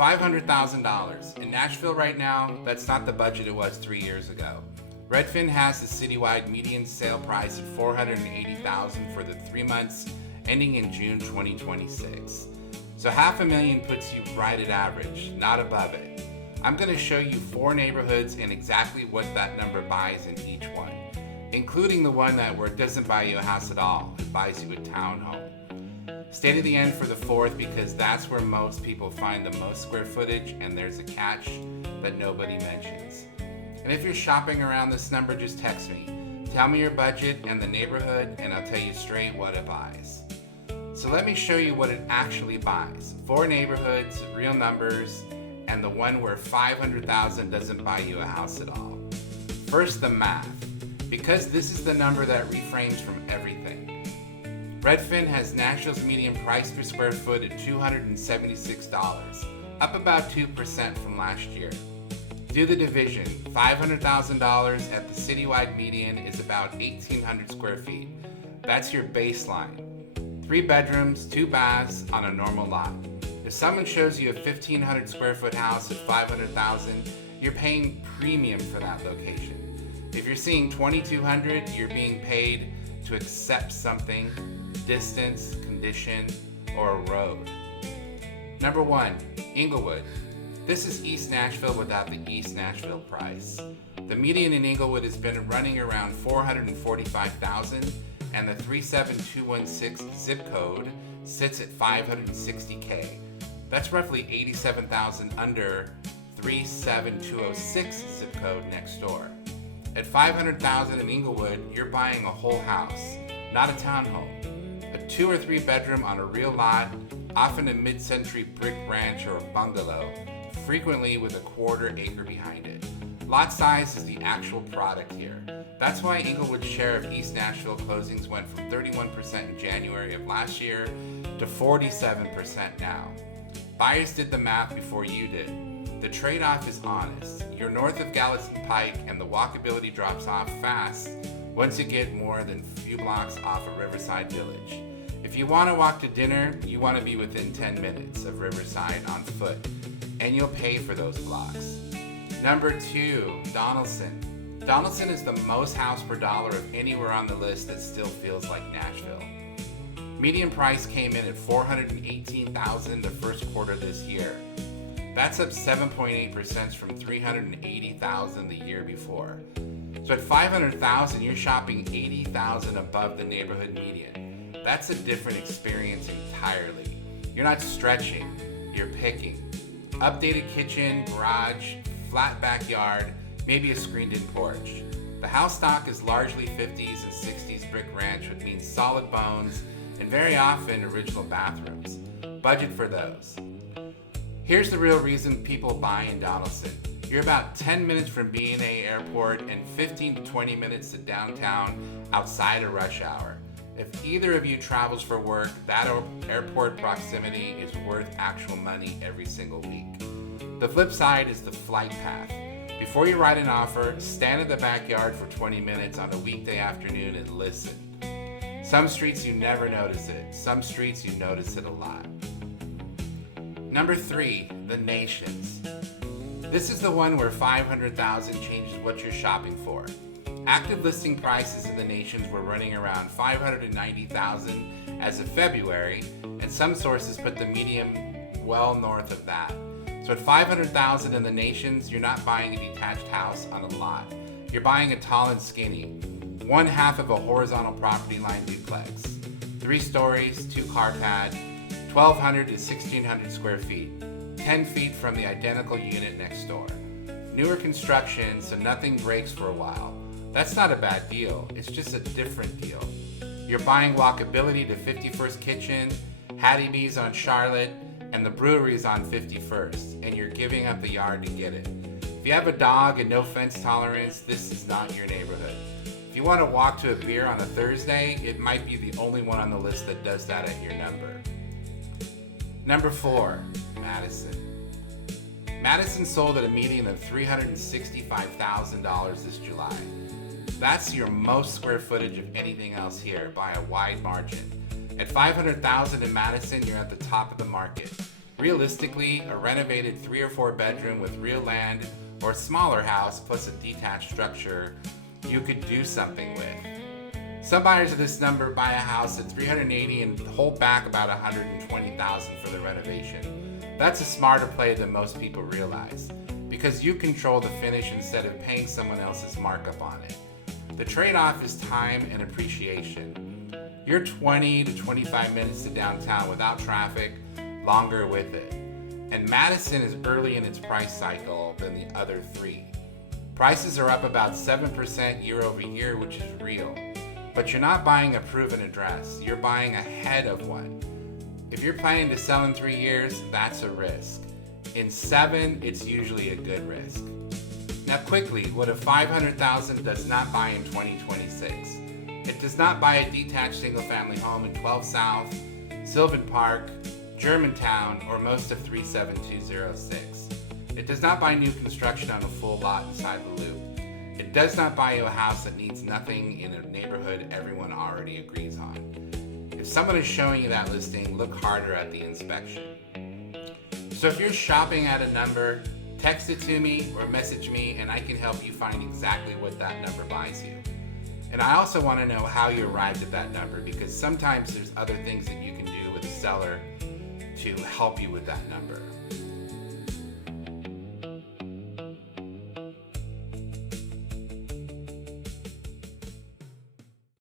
$500,000. In Nashville right now, that's not the budget it was 3 years ago. Redfin has the citywide median sale price at $480,000 for the 3 months ending in June 2026. So $500,000 puts you right at average, not above it. I'm going to show you 4 neighborhoods and exactly what that number buys in each one, including the one where it doesn't buy you a house at all, it buys you a townhome. Stay to the end for the 4th because that's where most people find the most square footage, and there's a catch that nobody mentions. And if you're shopping around this number, just text me. Tell me your budget and the neighborhood, and I'll tell you straight what it buys. So let me show you what it actually buys. 4 neighborhoods, real numbers, and the one where $500,000 doesn't buy you a house at all. First, the math, because this is the number that reframes from everything. Redfin has Nashville's median price per square foot at $276, up about 2% from last year. Do the division. $500,000 at the citywide median is about 1,800 square feet. That's your baseline. 3 bedrooms, 2 baths on a normal lot. If someone shows you a 1,500 square foot house at $500,000, you're paying premium for that location. If you're seeing 2,200, you're being paid to accept something, distance, condition, or a road. Number 1, Inglewood. This is East Nashville without the East Nashville price. The median in Inglewood has been running around $445,000, and the 37216 zip code sits at $560K. That's roughly $87,000 under 37206 zip code next door. At $500,000 in Inglewood, you're buying a whole house, not a townhome. A 2 or 3 bedroom on a real lot, often a mid-century brick ranch or a bungalow, frequently with a 1/4 acre behind it. Lot size is the actual product here. That's why Inglewood's share of East Nashville closings went from 31% in January of last year to 47% now. Buyers did the math before you did. The trade-off is honest. You're north of Gallatin Pike and the walkability drops off fast once you get more than a few blocks off of Riverside Village. If you want to walk to dinner, you want to be within 10 minutes of Riverside on foot, and you'll pay for those blocks. Number 2, Donelson. Donelson is the most house per dollar of anywhere on the list that still feels like Nashville. Median price came in at $418,000 the first quarter this year. That's up 7.8% from $380,000 the year before. So at $500,000, you're shopping $80,000 above the neighborhood median. That's a different experience entirely. You're not stretching, you're picking. Updated kitchen, garage, flat backyard, maybe a screened-in porch. The house stock is largely 50s and 60s brick ranch, which means solid bones and very often original bathrooms. Budget for those. Here's the real reason people buy in Donelson. You're about 10 minutes from B&A Airport and 15 to 20 minutes to downtown outside of rush hour. If either of you travels for work, that airport proximity is worth actual money every single week. The flip side is the flight path. Before you write an offer, stand in the backyard for 20 minutes on a weekday afternoon and listen. Some streets you never notice it. Some streets you notice it a lot. Number 3, The Nations. This is the one where $500,000 changes what you're shopping for. Active listing prices in The Nations were running around $590,000 as of February, and some sources put the median well north of that. So at $500,000 in The Nations, you're not buying a detached house on a lot. You're buying a tall and skinny, 1/2 of a horizontal property line duplex, 3 stories, 2-car pad, 1,200 to 1,600 square feet, 10 feet from the identical unit next door. Newer construction, so nothing breaks for a while. That's not a bad deal, it's just a different deal. You're buying walkability to 51st Kitchen, Hattie B's on Charlotte, and the brewery's on 51st, and you're giving up the yard to get it. If you have a dog and no fence tolerance, this is not your neighborhood. If you want to walk to a beer on a Thursday, it might be the only one on the list that does that at your number. Number 4, Madison. Madison sold at a median of $365,000 this July. That's your most square footage of anything else here by a wide margin. At $500,000 in Madison, you're at the top of the market. Realistically, a renovated 3 or 4 bedroom with real land or smaller house plus a detached structure you could do something with. Some buyers of this number buy a house at $380,000 and hold back about $120,000 for the renovation. That's a smarter play than most people realize, because you control the finish instead of paying someone else's markup on it. The trade-off is time and appreciation. You're 20 to 25 minutes to downtown without traffic, longer with it. And Madison is early in its price cycle than the other three. Prices are up about 7% year over year, which is real. But you're not buying a proven address, you're buying ahead of one. If you're planning to sell in 3 years, that's a risk. In 7, it's usually a good risk. Now quickly, what if $500,000 does not buy in 2026? It does not buy a detached single-family home in 12 South, Sylvan Park, Germantown, or most of 37206. It does not buy new construction on a full lot inside the loop. It does not buy you a house that needs nothing in a neighborhood everyone already agrees on. If someone is showing you that listing, look harder at the inspection. So if you're shopping at a number, text it to me or message me and I can help you find exactly what that number buys you. And I also want to know how you arrived at that number, because sometimes there's other things that you can do with the seller to help you with that number.